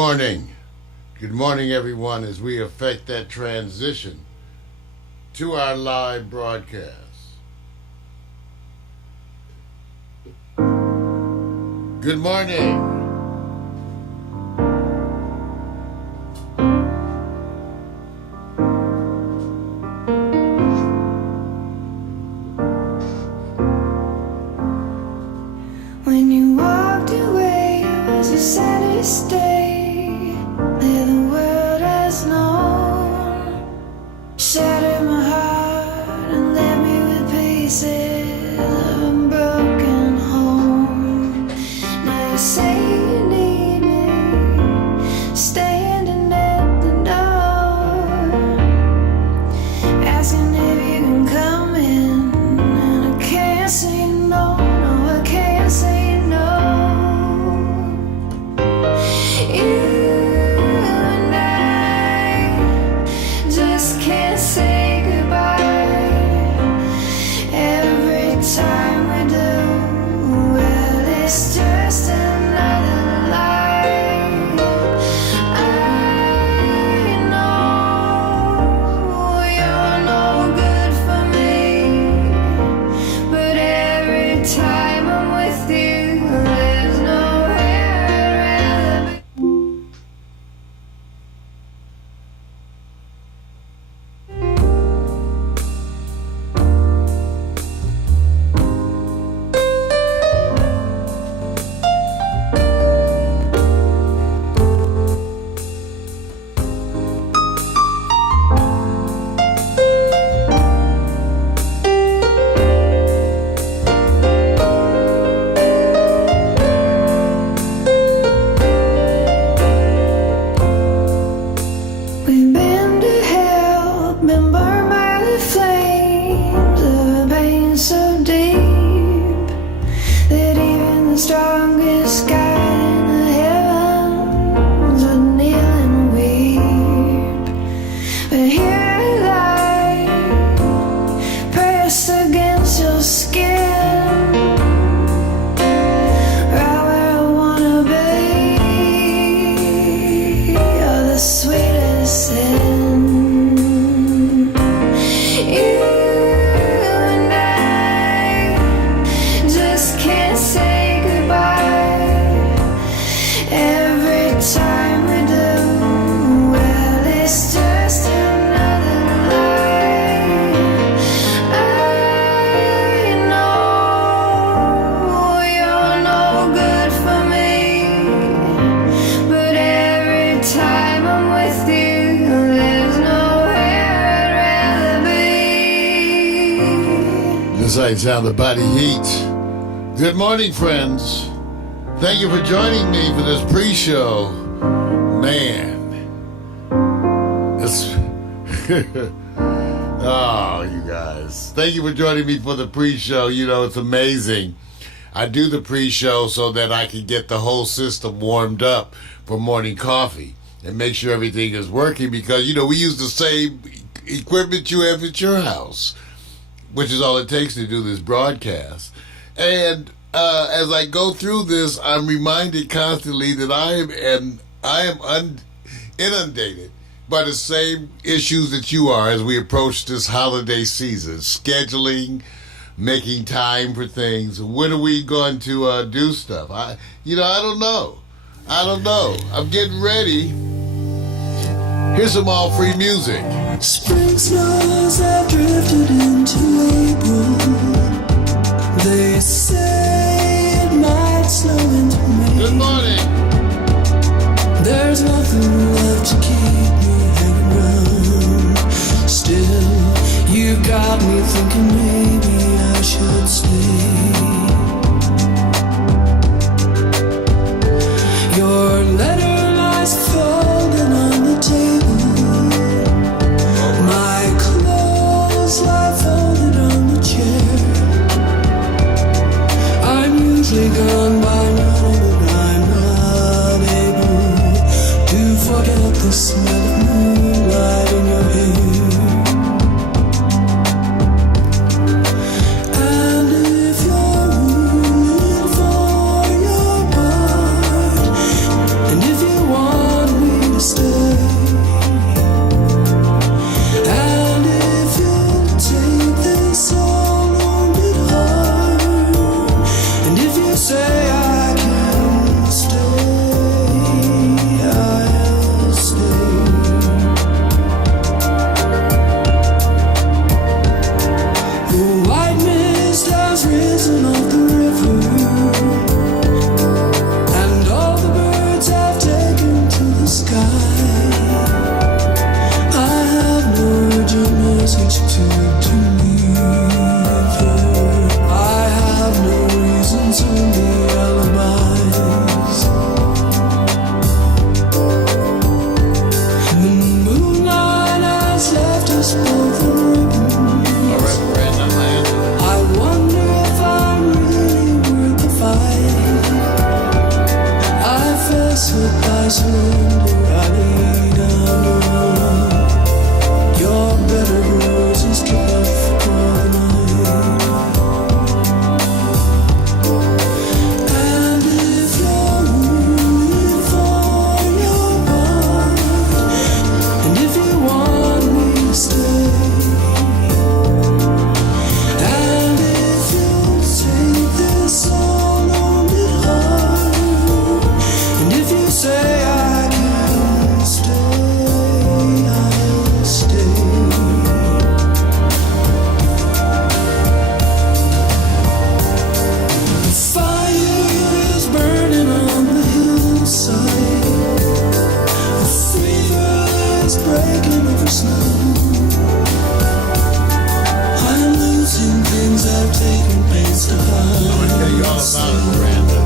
morning. Good morning, everyone, as we effect that transition to our live broadcast. Good morning. When you walked away, it was the saddest day that the world has known. Shattered my heart and left me with pieces of a broken home. Now you say you need me, standing at the door, asking if you can come in, and I can't say no, no, I can't say no. You and I just can't say goodbye. Every time we do, well, it's just another lie. I know you're no good for me, but every time I'm with you, there's nowhere I'd rather be. We've been to hell, been burned by the flames of a pain so deep that even the strongest God in the heavens would kneel and weep. But here I lie, pressed against your skin, right where I wanna be. You're the sweetest sin. You and I just can't say goodbye. Every time we do, well, it's just another lie. I know you're no good for me, but every time I'm with you, there's nowhere I'd rather be. This ain't sound the body heat. Good morning, friends. Thank you for joining me for this pre-show. Man, it's oh, you guys. Thank you for joining me for the pre-show. You know, it's amazing. I do the pre-show so that I can get the whole system warmed up for morning coffee and make sure everything is working, because, you know, we use the same equipment you have at your house, which is all it takes to do this broadcast. And as I go through this, I'm reminded constantly that I am inundated by the same issues that you are as we approach this holiday season. Scheduling, making time for things. When are we going to do stuff? I don't know. I'm getting ready. Here's some all free music. Spring snows have drifted into April. They say it might snow into May. Good morning. There's nothing left to keep me hanging around. Still, you've got me thinking maybe I should stay. Your letter lies folded on the table. My clothes lie folded on the chair. I'm usually gone by now, but I'm not able to forget the smell of moonlight in your hair. And if you're rooting for your part, and if you want is breaking over snow. I'm losing things I've taken pains to find. I'm gonna tell you all about it, Miranda.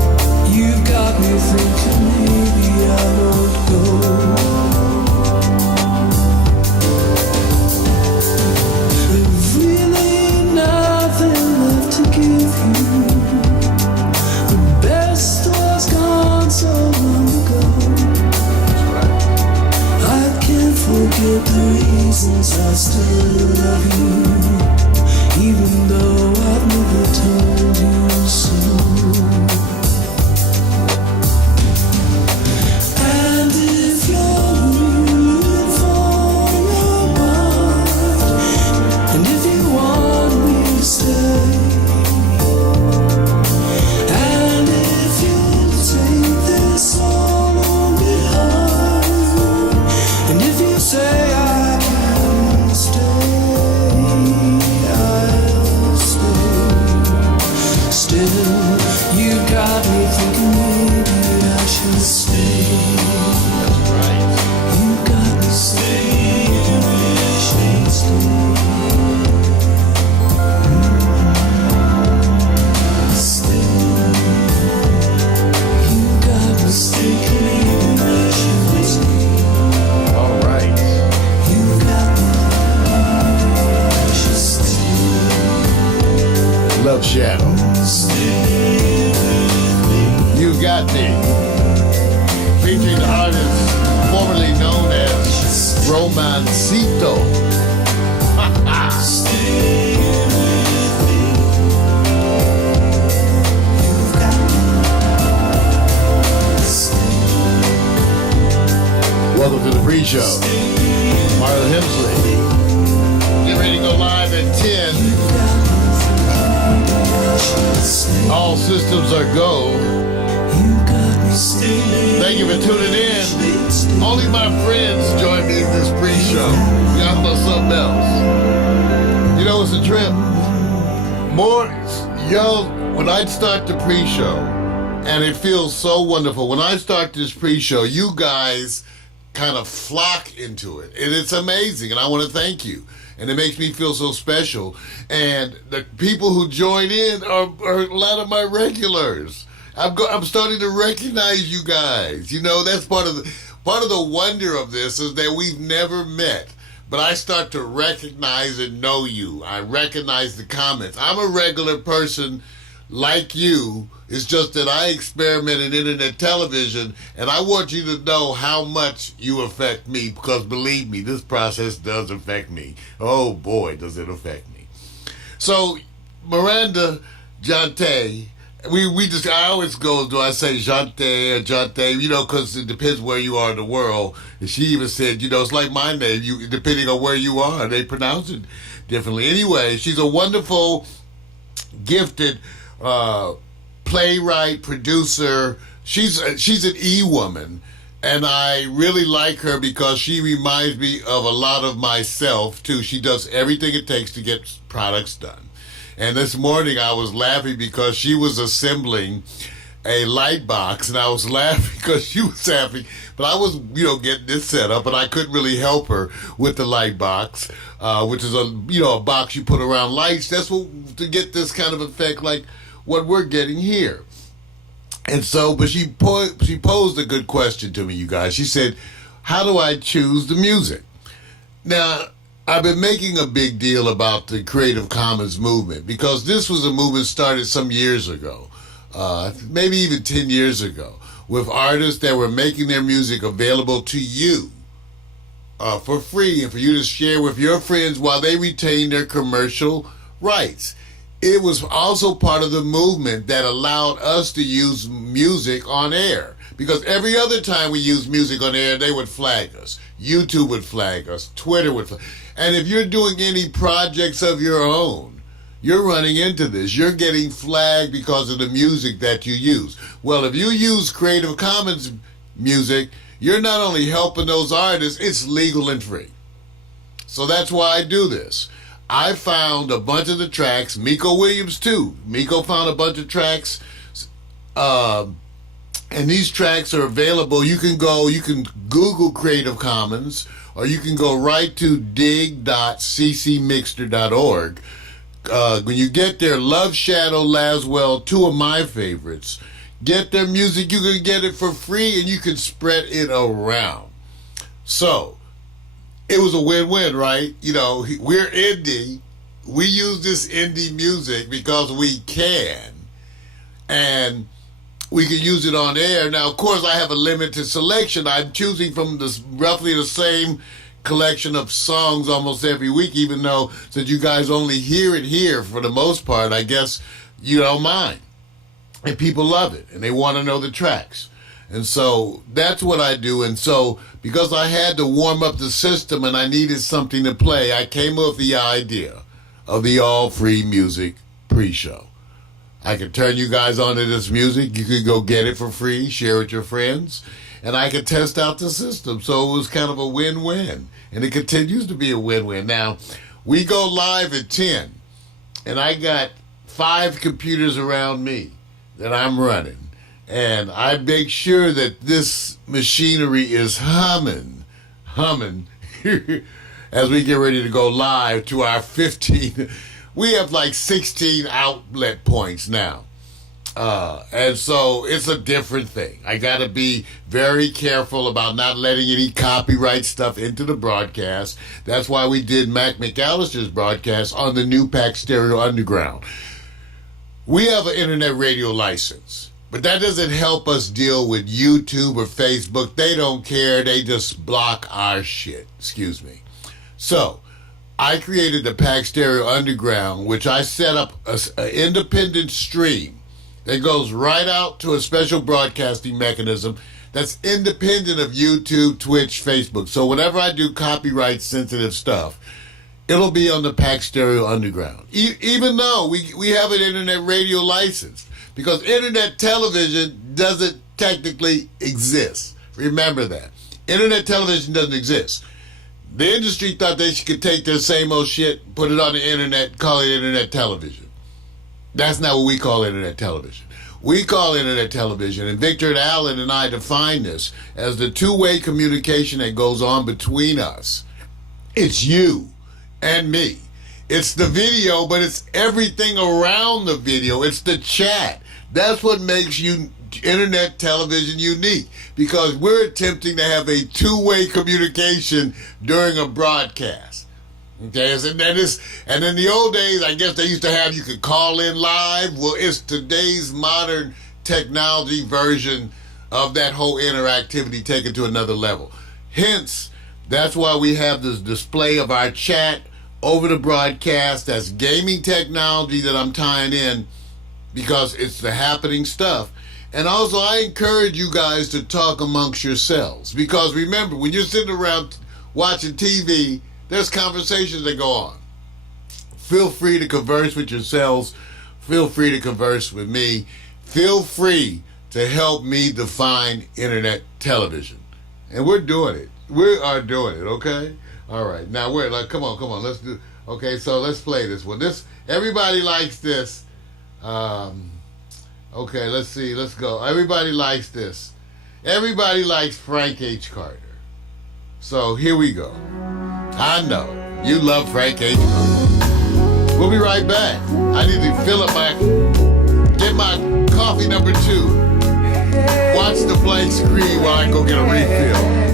You've got me thinking maybe I won't go. There's really nothing left to give you. The best was gone so long ago. I can't forget the reasons I still love you, even though I've never told you so. And if you're rooting for your mind, and if you want me to stay, and if you'll take this all on behind, and if you say I can stay, I'll stay. Still, you got me thinking maybe I should stay. That's right. You got me staying, I should stay. Stay. You got me staying, I should stay. All right. You got me, I should stay. Love Shadow. You got me. Featuring the artist formerly known as Romancito. Welcome to the pre-show. Marlon Hemsley. Get ready to go live at 10. All systems are go. Thank you for tuning in. Only my friends join me in this pre-show. Y'all know something else. You know it's a trip. More, when I start the pre-show, and it feels so wonderful. When I start this pre-show, you guys kind of flock into it. And it's amazing, and I want to thank you. And it makes me feel so special. And the people who join in are a lot of my regulars. I'm starting to recognize you guys. You know, that's part of the wonder of this is that we've never met. But I start to recognize and know you. I recognize the comments. I'm a regular person like you. It's just that I experiment in internet television, and I want you to know how much you affect me, because believe me, this process does affect me. Oh boy, does it affect me. So, Miranda Jante, I always go, do I say Jante or Jante, you know, because it depends where you are in the world. And she even said, you know, it's like my name, depending on where you are, they pronounce it differently. Anyway, she's a wonderful, gifted, playwright, producer. She's an E-woman, and I really like her because she reminds me of a lot of myself too. She does everything it takes to get products done. And this morning I was laughing because she was assembling a light box, and I was laughing because she was happy, but I was, getting this set up, and I couldn't really help her with the light box, which is a box you put around lights. That's what, to get this kind of effect like what we're getting here. And so, but she posed a good question to me, you guys. She said, how do I choose the music? Now, I've been making a big deal about the Creative Commons movement because this was a movement started some years ago, maybe even 10 years ago, with artists that were making their music available to you for free and for you to share with your friends while they retain their commercial rights. It was also part of the movement that allowed us to use music on air, because every other time we used music on air, they would flag us. YouTube would flag us. Twitter would flag. And if you're doing any projects of your own, you're running into this. You're getting flagged because of the music that you use. Well, if you use Creative Commons music, you're not only helping those artists, it's legal and free. So that's why I do this. I found a bunch of the tracks, Miko Williams too. Miko found a bunch of tracks, and And these tracks are available. You can Google Creative Commons, or you can go right to dig.ccmixter.org. When you get there, Love Shadow, Laswell, two of my favorites. Get their music. You can get it for free, and you can spread it around. So, it was a win-win, right? You know, we're indie. We use this indie music because we can. And we can use it on air. Now, of course, I have a limited selection. I'm choosing from roughly the same collection of songs almost every week, even though since you guys only hear it here for the most part, I guess you don't mind. And people love it, and they want to know the tracks. And so that's what I do. And so because I had to warm up the system and I needed something to play, I came up with the idea of the all-free music pre-show. I could turn you guys onto this music. You could go get it for free, share it with your friends, and I could test out the system. So it was kind of a win-win, and it continues to be a win-win. Now, we go live at 10, and I got 5 computers around me that I'm running, and I make sure that this machinery is humming, as we get ready to go live to our 15. We have like 16 outlet points now. And so it's a different thing. I got to be very careful about not letting any copyright stuff into the broadcast. That's why we did Mac McAllister's broadcast on the new Pax Stereo Underground. We have an internet radio license, but that doesn't help us deal with YouTube or Facebook. They don't care. They just block our shit. Excuse me. So I created the Pax Stereo Underground, which I set up an independent stream that goes right out to a special broadcasting mechanism that's independent of YouTube, Twitch, Facebook. So whenever I do copyright sensitive stuff, it'll be on the Pax Stereo Underground. Even though we have an internet radio license, because internet television doesn't technically exist. Remember that. Internet television doesn't exist. The industry thought they could take their same old shit, put it on the internet, call it internet television. That's not what we call internet television. We call internet television, and Victor and Alan and I define this as the two-way communication that goes on between us. It's you and me. It's the video, but it's everything around the video. It's the chat. That's what makes internet television unique, because we're attempting to have a two-way communication during a broadcast. Okay, and in the old days, I guess they used to have you could call in live. Well, it's today's modern technology version of that whole interactivity taken to another level. Hence, that's why we have this display of our chat over the broadcast. That's gaming technology that I'm tying in because it's the happening stuff. And also, I encourage you guys to talk amongst yourselves, because remember, when you're sitting around watching TV, there's conversations that go on. Feel free to converse with yourselves. Feel free to converse with me. Feel free to help me define internet television. And we're doing it. We are doing it, okay? All right. Now, come on. Let's do. Okay, so let's play this one. Everybody likes this. Okay, let's see. Let's go. Everybody likes this. Everybody likes Frank H. Carter. So here we go. I know you love Frank H. Carter. We'll be right back. I need to get my coffee number 2. Watch the blank screen while I go get a refill.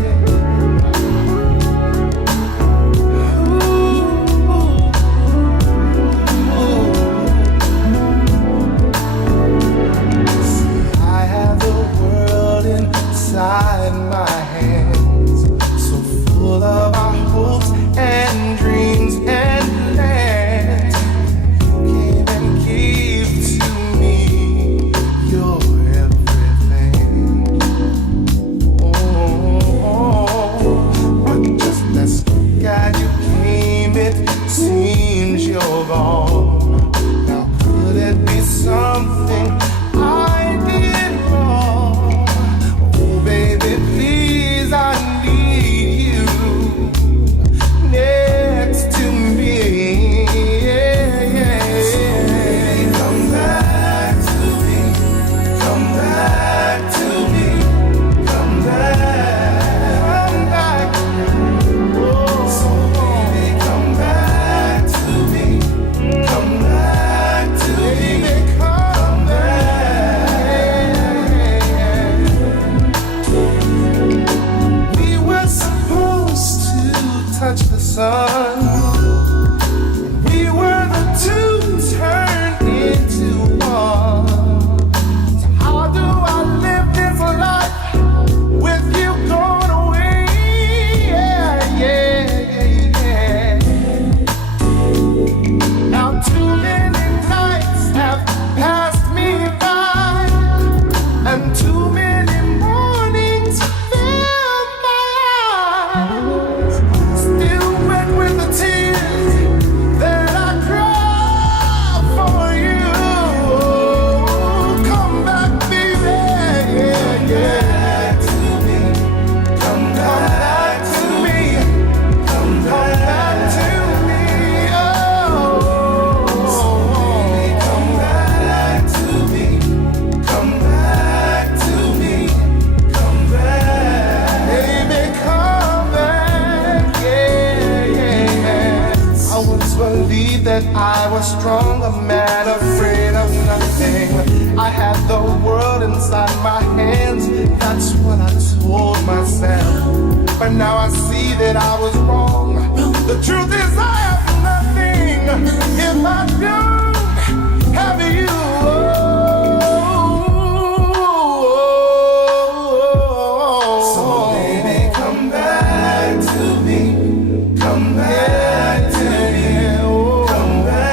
Inside my hands, so full of our hopes and dreams and plans. You came and gave to me your everything. Oh, touch the sun. We were the two turned into one. So how do I live this life with you gone away? Yeah, yeah, yeah, yeah. Now too many nights have passed me by, and too many mornings fill my eyes, still wet with the tears that I cry for you. Come back, baby, yeah, yeah, to me. Come back to me. Come back to me. Oh, come back to me. Come back to me. Come back, baby, come back, yeah, yeah. I once believed that I was strong, a man afraid of nothing. I had the world inside my hands, that's what I told myself. But now I see that I was wrong. The truth is I have nothing if I don't have you. So baby, come back to me. Come back to me. Come back.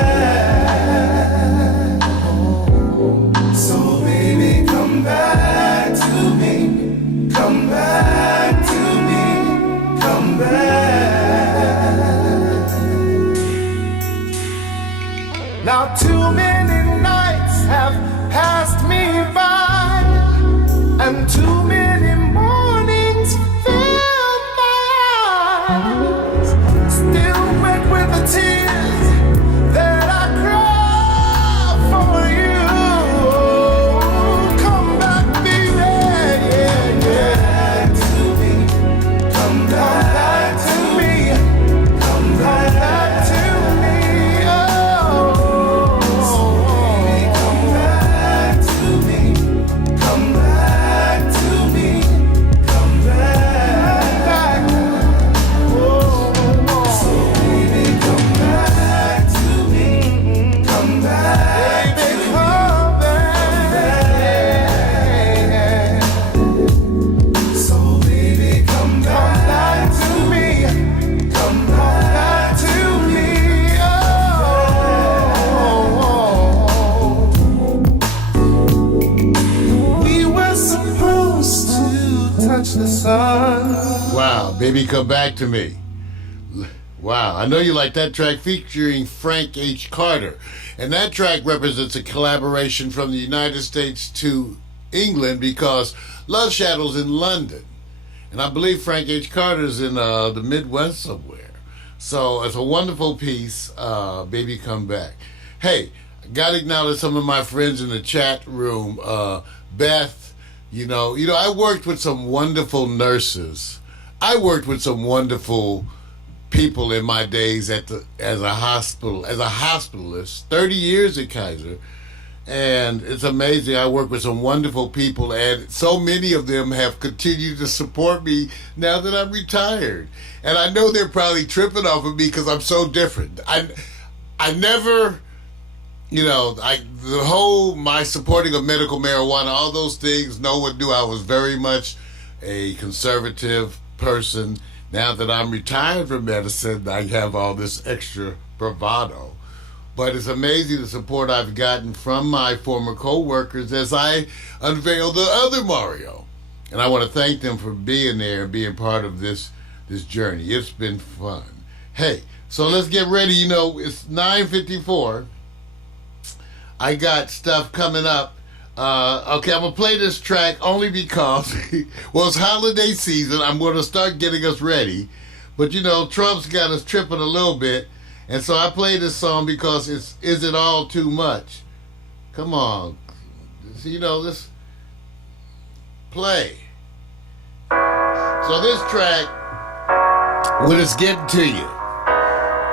So baby, come back to me. Come back to me. Come back. Now too many nights have passed me by, and too many mornings fill my eyes, still wet with the tears that I cry for you. Come back, baby, yeah, yeah, to me. Come back to me. Come back to me. Oh, come back to me. Come back to me. Come back. Oh, so baby, come back to me. Come back, baby, come back. So baby, come back to me. Come back to me. Oh, we were supposed to touch the sun. Wow, baby, come back to me. Wow, I know you like that track featuring Frank H. Carter. And that track represents a collaboration from the United States to England because Love Shadow's in London. And I believe Frank H. Carter's in the Midwest somewhere. So it's a wonderful piece, Baby Come Back. Hey, got to acknowledge some of my friends in the chat room. Beth, you know, I worked with some wonderful nurses. I worked with some wonderful people in my days as a hospitalist, 30 years at Kaiser. And it's amazing. I work with some wonderful people, and so many of them have continued to support me now that I'm retired. And I know they're probably tripping off of me because I'm so different. I never, my supporting of medical marijuana, all those things, no one knew I was very much a conservative person. Now that I'm retired from medicine, I have all this extra bravado. But it's amazing the support I've gotten from my former co-workers as I unveil the other Mario. And I want to thank them for being there and being part of this journey. It's been fun. Hey, so let's get ready. It's 9:54. I got stuff coming up. Okay, I'm going to play this track only because, it's holiday season. I'm going to start getting us ready. But, Trump's got us tripping a little bit. And so I play this song because Is It All Too Much? Come on. Let's play. So this track, when it's getting to you,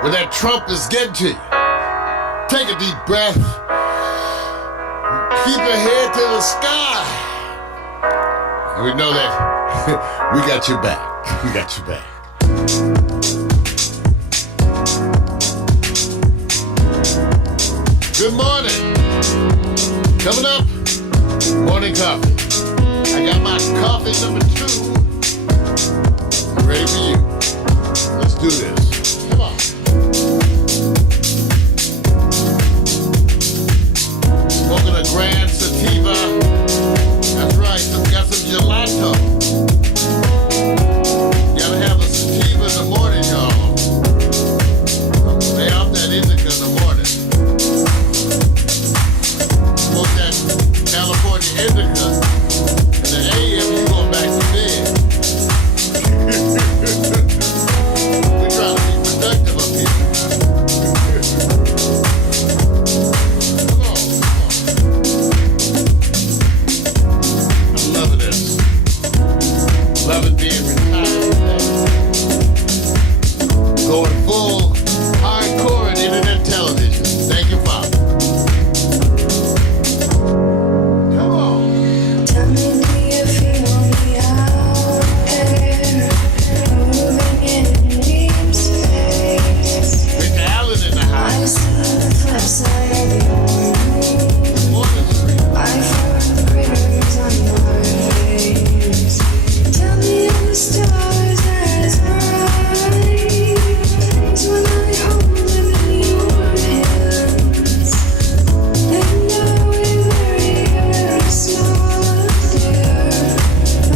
when that Trump is getting to you, take a deep breath. Keep your head to the sky. And we know that we got your back. We got your back. coffee. I got my coffee number 2 ready for you. Let's do this. Come on. Smoking a Grand Sativa. That's right, got some gelato. Gotta have a sativa in the morning, y'all. Stay off that indica in the morning. Smoke that California indica. In the AM, you going back to bed. We're trying to be productive up here. Come on, I'm loving this. Loving being retired. Going full hardcore at internet television. Thank you, Father. Come on. Tell me, do you feel me out there, moving in deep space? Rick Allen in the I house. see the flip side of your moon. Morning Street. I find the critters on your face. Tell me if the stars as bright as when I hold them in your hands. And are we very, very small, dear?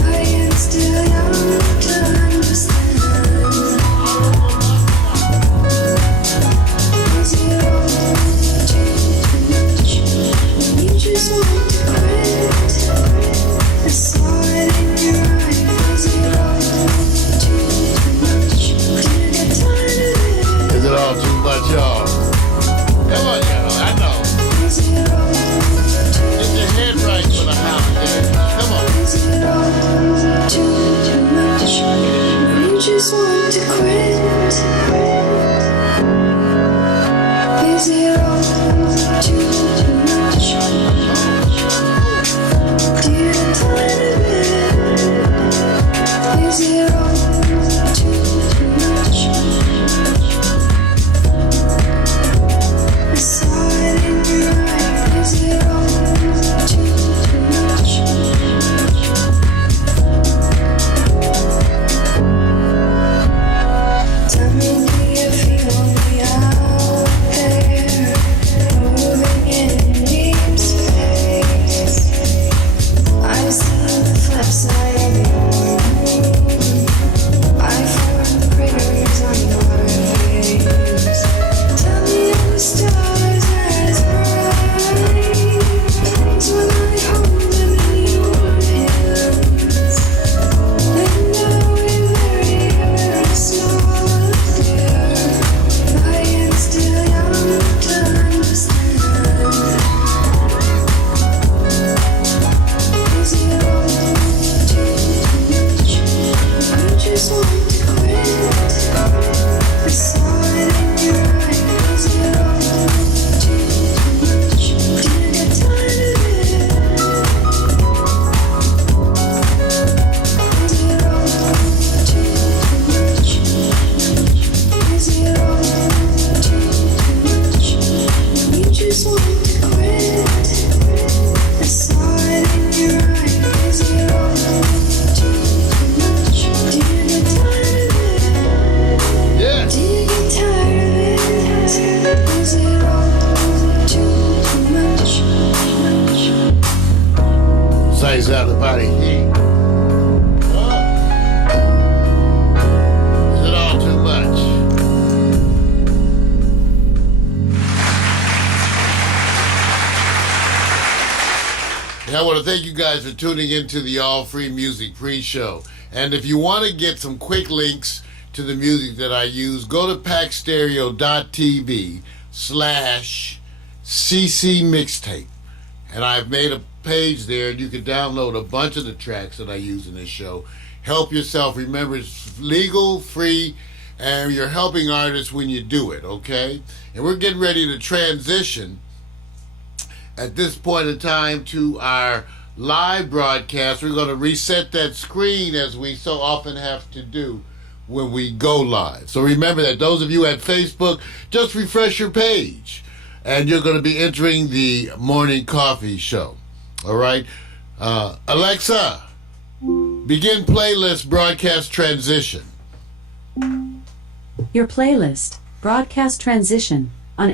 I am still young to understand. Is it all too much when you just want to quit? I saw it in your eyes. Is it all too much? Do you get tired of it? Is it all too much, y'all? Come on, y'all. I know. Is it all too Get your head right for the holidays. Come on. Is it all too much when you just want to quit? Is it all too much? Do you get tired of it? Is it all too much? I saw it in your eyes. Is it all too much? Tell me, do you feel me out there, moving in deep space? I see the flip side of your moon. I find the critters on your face. Tell me if the stars as bright as when I hold them in your hands. And are we very, very small, dear? I am still young to understand. Is it all too much? You just want to quit. I saw it in your eyes. Is it all too much? Do you get tired of it? Is it all too much? Is it all too much? You just want to quit. I saw it in your eyes. Is it all too much? Do you get tired of it? Yeah. Do you get tired of it? Is it all too much? Size out the body heat. Is it all too much? And I want to thank you guys for tuning into the All Free Music Pre-Show. And if you want to get some quick links to the music that I use, go to paxstereo.tv/CC Mixtape. And I've made a page there, and you can download a bunch of the tracks that I use in this show. Help yourself. Remember, it's legal, free, and you're helping artists when you do it, okay? And we're getting ready to transition at this point in time to our live broadcast. We're going to reset that screen as we so often have to do when we go live. So remember that those of you at Facebook, just refresh your page and you're going to be entering the morning coffee show. All right. Alexa, begin playlist broadcast transition. Your playlist, broadcast transition, on